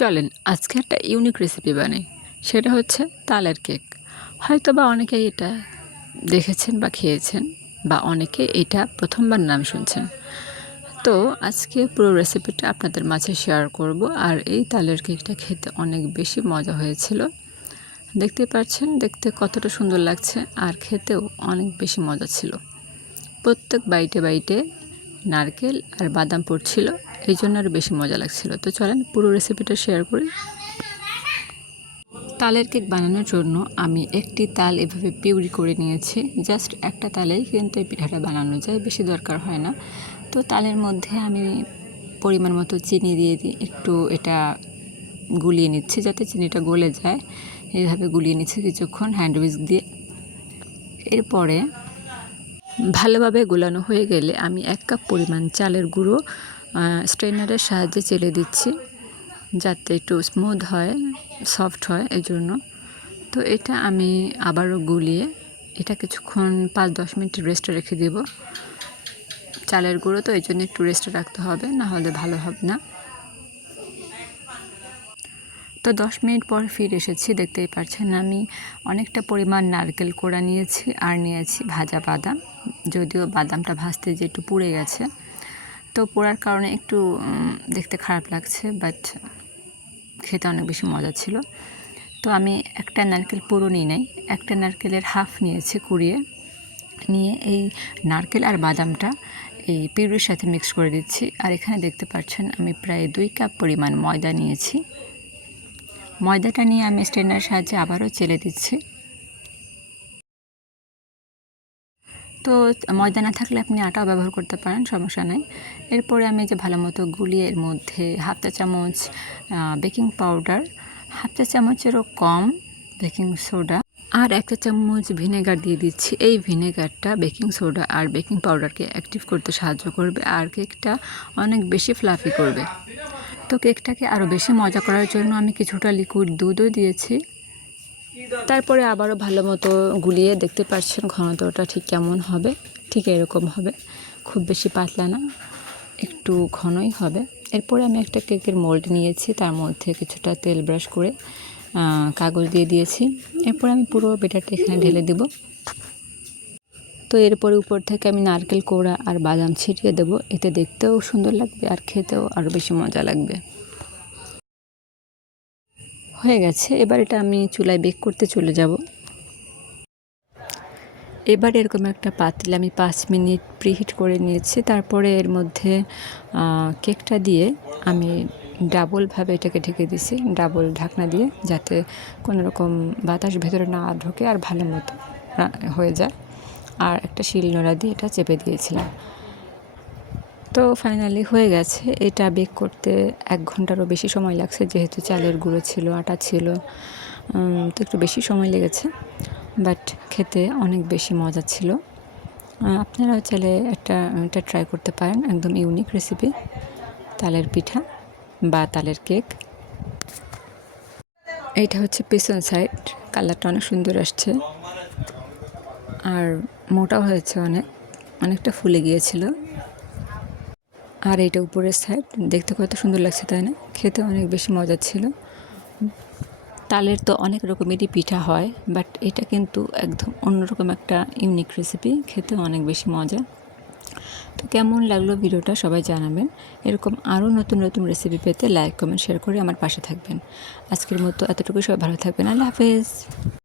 চলেন আজকে একটা ইউনিক রেসিপি বানাই। সেটা হচ্ছে তালের কেক। হয়তো বা অনেকেই এটা দেখেছেন বা খেয়েছেন, বা অনেকে এটা প্রথমবার নাম শুনছেন। তো আজকে পুরো রেসিপিটা আপনাদের মাঝে শেয়ার করব। আর এই তালের কেকটা খেতে অনেক বেশি মজা হয়েছিল। দেখতে পাচ্ছেন, দেখতে কতটা সুন্দর লাগছে, আর খেতেও অনেক বেশি মজা ছিল। প্রত্যেক বাইটে বাইটে নারকেল আর বাদাম পড়ছিল, এই জন্য আরও বেশি মজা লাগছিল। তো চলেন পুরো রেসিপিটা শেয়ার করি। তালের কেক বানানোর জন্য আমি একটি তাল এভাবে পিউরি করে নিয়েছি। জাস্ট একটা তালেই কিন্তু এই পিঠাটা বানানো যায়, বেশি দরকার হয় না। তো তালের মধ্যে আমি পরিমাণ মতো চিনি দিয়ে একটু এটা গুলিয়ে নিচ্ছি, যাতে চিনিটা গলে যায়। এইভাবে গুলিয়ে নিচ্ছি কিছুক্ষণ হ্যান্ড উইস্ক দিয়ে। এরপরে ভালোভাবে গোলানো হয়ে গেলে আমি 1 কাপ পরিমাণ চালের গুঁড়ো স্ট্রেনারের সাহায্যে চেলে দিচ্ছি, যাতে একটু স্মুথ হয়, সফট হয় এজন্য। তো এটা আমি আবারও গুলিয়ে এটা কিছুক্ষণ 5-10 মিনিট রেস্টে রেখে দেব। চালের গুঁড়ো তো এই জন্য একটু রেস্টে রাখতে হবে, না হলে ভালো হবে না। তো 10 মিনিট পর ফিরে এসেছি। দেখতেই পাচ্ছেন আমি অনেকটা পরিমাণ নারকেল কোড়া নিয়েছি, আর নিয়েছি ভাজা বাদাম। যদিও বাদামটা ভাজতে যে একটু পুড়ে গেছে, তো পোড়ার কারণে একটু দেখতে খারাপ লাগছে, বাট খেতে অনেক বেশি মজা ছিল। তো আমি একটা নারকেল পুরো নিই নাই, একটা নারকেলের হাফ নিয়েছি কুড়িয়ে নিয়ে এই নারকেল আর বাদামটা এই পিউরির সাথে মিক্স করে দিচ্ছি। আর এখানে দেখতে পাচ্ছেন আমি প্রায় 2 কাপ পরিমাণ ময়দা নিয়েছি। ময়দাটা নিয়ে আমি স্ট্রেনারের সাহায্যে আবারও চেলে দিচ্ছি। তো ময়দা না থাকলে আপনি আটাও ব্যবহার করতে পারেন, সমস্যা নাই। এরপরে আমি যে ভালো মতো গুলিয়ে এর মধ্যে হাফ চা চামচ বেকিং পাউডার, হাফ চা চামচেরও কম বেকিং সোডা, আর 1 চা চামচ ভিনেগার দিয়ে দিচ্ছি। এই ভিনেগারটা বেকিং সোডা আর বেকিং পাউডারকে অ্যাক্টিভ করতে সাহায্য করবে, আর কেকটা অনেক বেশি ফ্লাফি করবে। তো কেকটাকে আরও বেশি মজা করার জন্য আমি কিছুটা লিকুইড দুধও দিয়েছি। তারপরে আবারও ভালো মতো গুলিয়ে দেখতে পাচ্ছেন ঘনত্বটা ঠিক কেমন হবে। ঠিক এরকম হবে, খুব বেশি পাতলা না, একটু ঘনই হবে। এরপরে আমি একটা কেকের মোল্ড নিয়েছি, তার মধ্যে কিছুটা তেল ব্রাশ করে কাগজ দিয়ে দিয়েছি। এরপর আমি পুরো ব্যাটারটা এখানে ঢেলে দেব। তো এরপরে উপর থেকে আমি নারকেল কোড়া আর বাদাম ছিটিয়ে দেব। এতে দেখতেও সুন্দর লাগবে আর খেতেও আরও বেশি মজা লাগবে। হয়ে গেছে, এবার এটা আমি চুলায় বেক করতে চলে যাব। এবার এরকম একটা পাতিলে আমি 5 মিনিট প্রিহিট করে নিয়েছি। তারপরে এর মধ্যে কেকটা দিয়ে আমি ডাবলভাবে এটাকে ঢেকে দিছি, ডাবল ঢাকনা দিয়ে, যাতে কোনো রকম বাতাস ভেতরে না ঢোকে আর ভালো মতো হয়ে যায়। আর একটা শিলনোড়া দিয়ে এটা চেপে দিয়েছিলাম। তো ফাইনালি হয়ে গেছে। এটা বেক করতে 1 ঘন্টারও বেশি সময় লাগছে, যেহেতু চালের গুঁড়ো ছিল, আটা ছিল, তো একটু বেশি সময় লেগেছে, বাট খেতে অনেক বেশি মজা ছিল। আপনারাও চাইলে এটা ট্রাই করতে পারেন। একদম ইউনিক রেসিপি, তালের পিঠা বা তালের কেক। এইটা হচ্ছে পেছন সাইড, কালারটা অনেক সুন্দর আসছে, আর মোটাও হয়েছে, অনেকটা ফুলে গিয়েছিল। আর এইটা উপরের সাইড, দেখতে কত সুন্দর লাগছে তাই না? খেতে অনেক বেশি মজা ছিল। তালের তো অনেক রকমেরই পিঠা হয়, বাট এটা কিন্তু একদম অন্যরকম একটা ইউনিক রেসিপি, খেতে অনেক বেশি মজা। তো কেমন লাগলো ভিডিওটা সবাই জানাবেন। এরকম আরও নতুন নতুন রেসিপি পেতে লাইক, কমেন্ট, শেয়ার করে আমার পাশে থাকবেন। আজকের মতো এতটুকুই, সবাই ভালো থাকবেন। আল্লাহ হাফেজ।